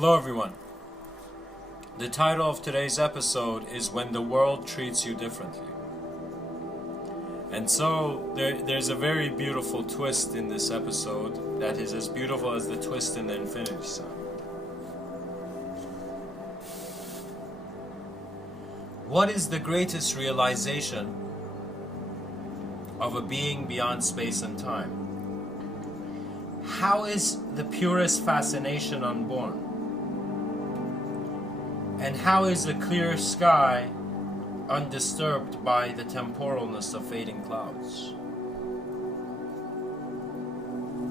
Hello everyone. The title of today's episode is When the World Treats You Differently. And so there's a very beautiful twist in this episode that is as beautiful as the twist in the Infinity Sign. What is the greatest realization of a being beyond space and time? How is the purest fascination unborn? And how is a clear sky undisturbed by the temporalness of fading clouds?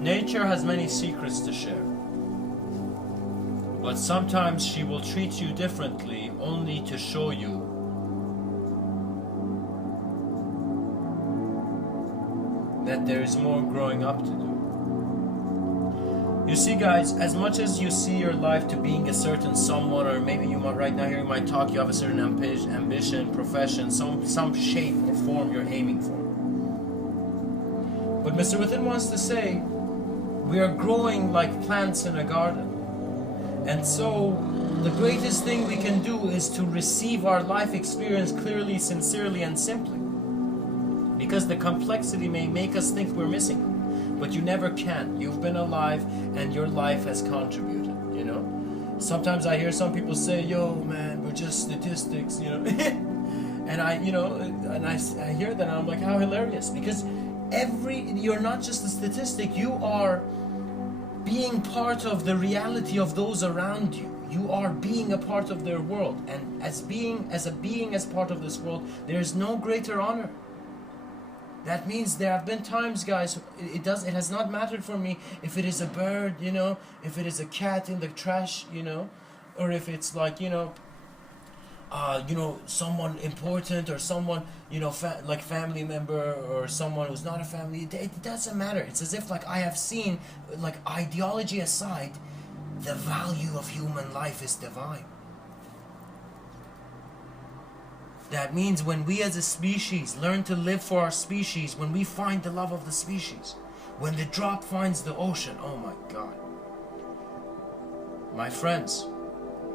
Nature has many secrets to share, but sometimes she will treat you differently only to show you that there is more growing up to do. You see, guys, as much as you see your life to being a certain someone, or maybe you might right now hearing my talk, you have a certain ambition, profession, some shape or form you're aiming for. But Mr. Within wants to say, we are growing like plants in a garden. And so, the greatest thing we can do is to receive our life experience clearly, sincerely, and simply. Because the complexity may make us think we're missing. But you never can. You've been alive and your life has contributed, you know. Sometimes I hear some people say, yo man, we're just statistics, you know. And I hear that and I'm like, how hilarious. Because you're not just a statistic, you are being part of the reality of those around you. You are being a part of their world. And as a being as part of this world, there is no greater honor. That means there have been times, guys, it has not mattered for me if it is a bird, you know, if it is a cat in the trash, you know, or if it's like, someone important or someone, like family member or someone who's not a family. It doesn't matter. It's as if like I have seen, like ideology aside, the value of human life is divine. That means when we as a species learn to live for our species, when we find the love of the species, when the drop finds the ocean, oh my God. My friends,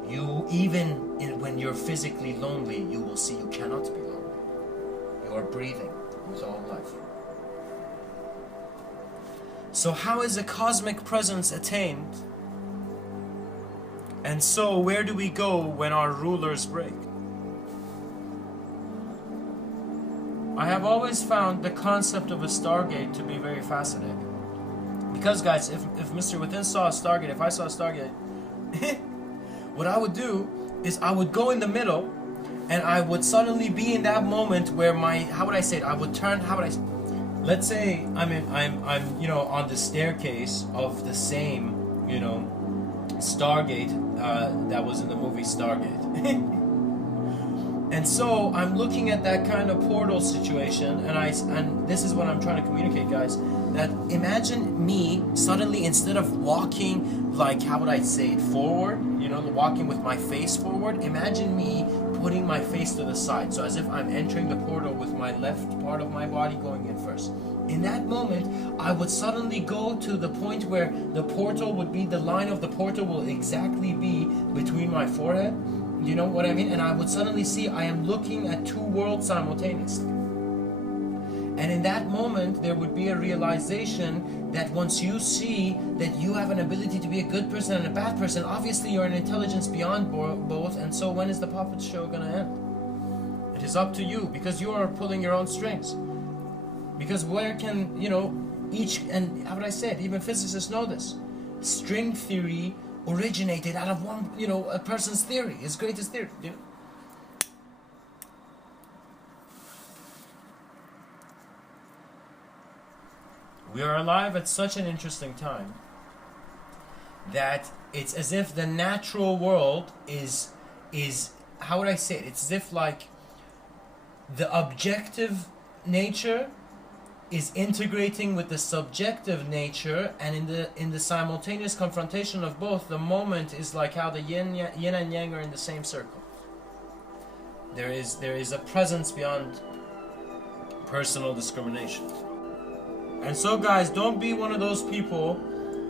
when you're physically lonely, you will see you cannot be lonely. You are breathing with all life. So how is a cosmic presence attained? And so where do we go when our rulers break? I have always found the concept of a Stargate to be very fascinating. Because guys, if Mr. Within saw a Stargate, if I saw a Stargate, what I would do is I would go in the middle and I would suddenly be in that moment where let's say I'm on the staircase of the same, Stargate that was in the movie Stargate. And so I'm looking at that kind of portal situation, and this is what I'm trying to communicate, guys. That imagine me suddenly, instead of walking like, how would I say it, forward, walking with my face forward, imagine me putting my face to the side, so as if I'm entering the portal with my left part of my body going in first. In that moment, I would suddenly go to the point where the portal would be, the line of the portal will exactly be between my forehead. You know what I mean? And I would suddenly see I am looking at two worlds simultaneously. And in that moment, there would be a realization that once you see that you have an ability to be a good person and a bad person, obviously you're an intelligence beyond both. And so when is the puppet show going to end? It is up to you, because you are pulling your own strings. Because where can, and how would I say it? Even physicists know this. String theory originated out of one, a person's theory, his greatest theory, We are alive at such an interesting time that it's as if the natural world is how would I say it? It's as if like the objective nature is integrating with the subjective nature, and in the simultaneous confrontation of both, the moment is like how the yin and yang are in the same circle. There is a presence beyond personal discrimination. And so guys, don't be one of those people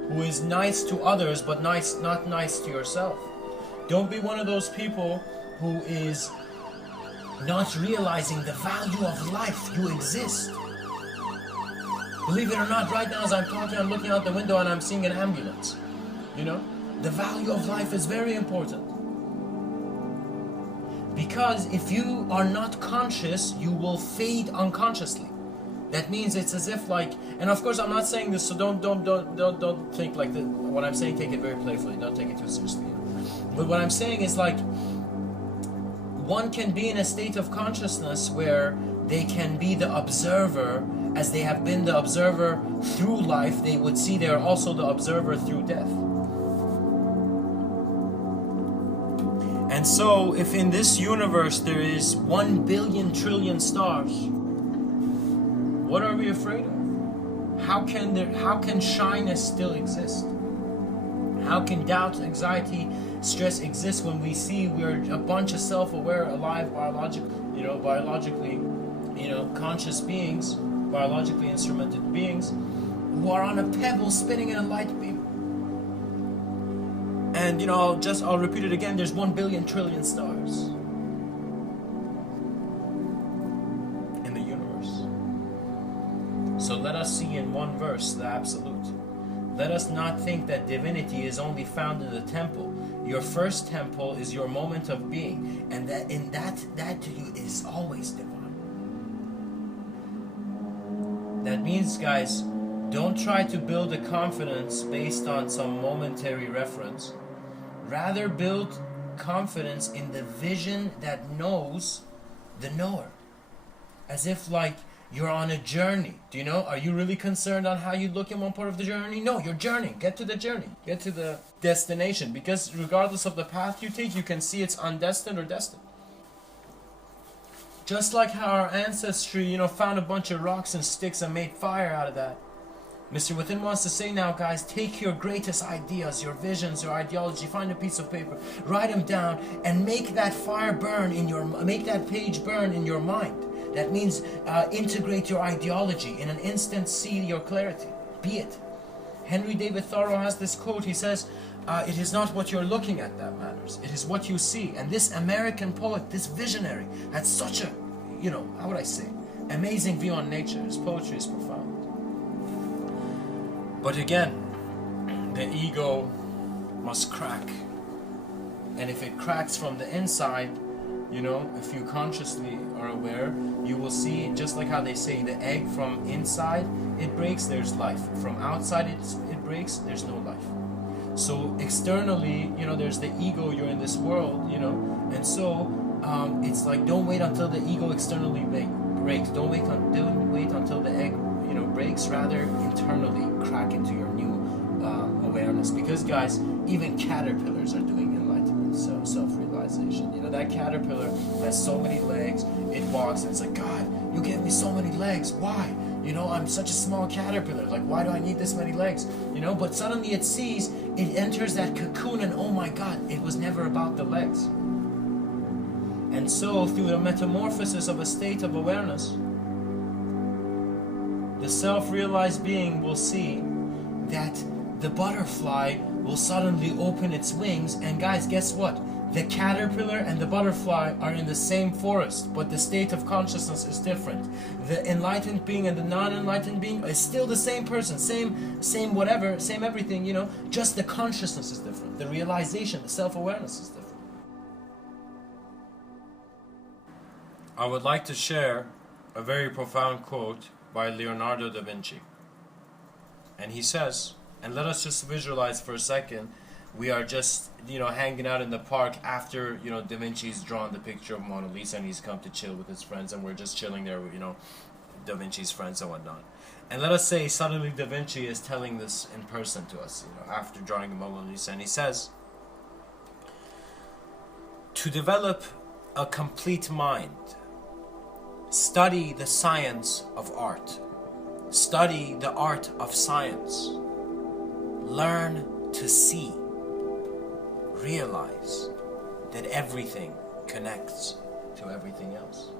who is nice to others but not nice to yourself. Don't be one of those people who is not realizing the value of life. You exist. Believe it or not, right now as I'm talking, I'm looking out the window and I'm seeing an ambulance. You know, the value of life is very important. Because if you are not conscious, you will fade unconsciously. That means it's as if like, and of course I'm not saying this, so don't think like that. What I'm saying, take it very playfully. Don't take it too seriously. But what I'm saying is like, one can be in a state of consciousness where they can be the observer, as they have been the observer through life. They would see they are also the observer through death. And so, if in this universe there is 1 billion trillion stars, what are we afraid of? How can shyness still exist? How can doubt, anxiety, stress exist when we see we're a bunch of self-aware, alive, biologically, conscious beings, biologically instrumented beings, who are on a pebble spinning in a light beam? And I'll repeat it again. There's 1 billion trillion stars in the universe. So let us see in one verse the absolute. Let us not think that divinity is only found in the temple. Your first temple is your moment of being, and that to you is always divine. That means, guys, don't try to build a confidence based on some momentary reference. Rather build confidence in the vision that knows the knower. As if like you're on a journey. Do you know? Are you really concerned on how you look in one part of the journey? No, you're journeying. Get to the journey. Get to the destination. Because regardless of the path you take, you can see it's undestined or destined. Just like how our ancestry, found a bunch of rocks and sticks and made fire out of that. Mr. Within wants to say now, guys, take your greatest ideas, your visions, your ideology, find a piece of paper, write them down, and make that fire burn make that page burn in your mind. That means integrate your ideology. In an instant, see your clarity. Be it. Henry David Thoreau has this quote. He says, it is not what you're looking at that matters. It is what you see. And this American poet, this visionary, had such a, how would I say, amazing view on nature. His poetry is profound. But again, the ego must crack. And if it cracks from the inside, if you consciously are aware, you will see, just like how they say the egg from inside, it breaks, there's life. From outside it breaks, there's no life. So externally, there's the ego, you're in this world, and so it's like, don't wait until the ego externally breaks. Don't wait until the egg breaks. Rather internally crack into your new awareness. Because guys, even caterpillars are doing enlightenment, so self-realization. That caterpillar has so many legs, it walks and it's like, God, you gave me so many legs, why? I'm such a small caterpillar, like why do I need this many legs? But suddenly it sees, it enters that cocoon and oh my God, it was never about the legs. And so through the metamorphosis of a state of awareness, the self-realized being will see that the butterfly will suddenly open its wings, and guys, guess what? The caterpillar and the butterfly are in the same forest, but the state of consciousness is different. The enlightened being and the non-enlightened being is still the same person, same whatever, same everything, just the consciousness is different. The realization, the self-awareness is different. I would like to share a very profound quote by Leonardo Da Vinci. And he says, and let us just visualize for a second, we are just, hanging out in the park after, Da Vinci's drawn the picture of Mona Lisa and he's come to chill with his friends, and we're just chilling there with, Da Vinci's friends and whatnot. And let us say suddenly Da Vinci is telling this in person to us, after drawing the Mona Lisa, and he says, to develop a complete mind, study the science of art. Study the art of science. Learn to see. Realize that everything connects to everything else.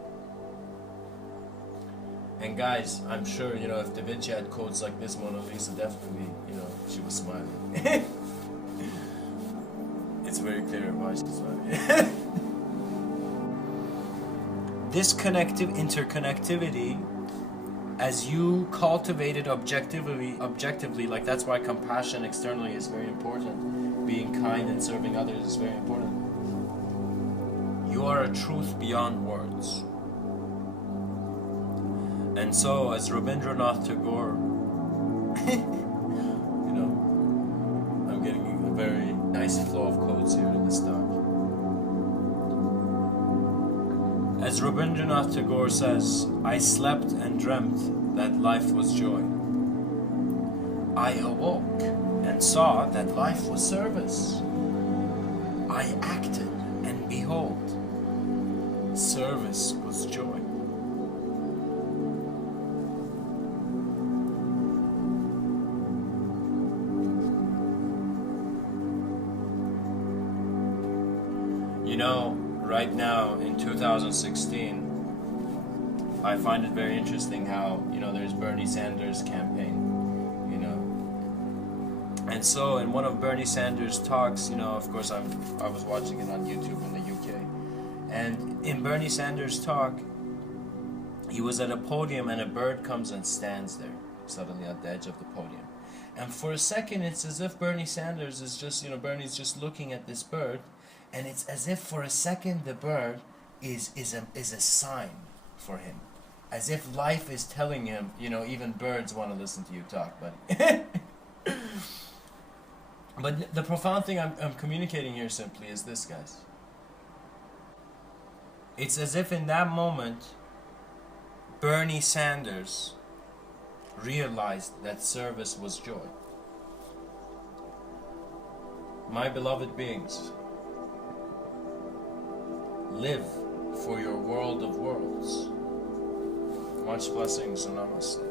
And guys, I'm sure, you know, if Da Vinci had quotes like this, Mona Lisa definitely, you know, she was smiling. It's very clear why she's smiling. This interconnectivity, as you cultivate it objectively, like that's why compassion externally is very important. Being kind and serving others is very important. You are a truth beyond words. And so, as Rabindranath Tagore, you know, I'm getting a very nice flow of quotes here in this talk. As Rabindranath Tagore says, I slept and dreamt that life was joy. I awoke and saw that life was service. I acted and behold, service was joy. You know, right now in 2016, I find it very interesting how, you know, there's Bernie Sanders campaign, you know. And so in one of Bernie Sanders' talks, you know, of course I was watching it on YouTube in the UK. And in Bernie Sanders' talk, he was at a podium and a bird comes and stands there, suddenly at the edge of the podium. And for a second, it's as if Bernie Sanders is just, you know, Bernie's just looking at this bird, and it's as if for a second the bird is a sign for him. As if life is telling him, you know, even birds want to listen to you talk, buddy. But the profound thing I'm communicating here simply is this, guys. It's as if in that moment, Bernie Sanders realized that service was joy. My beloved beings, live for your world of worlds. Much blessings and namaste.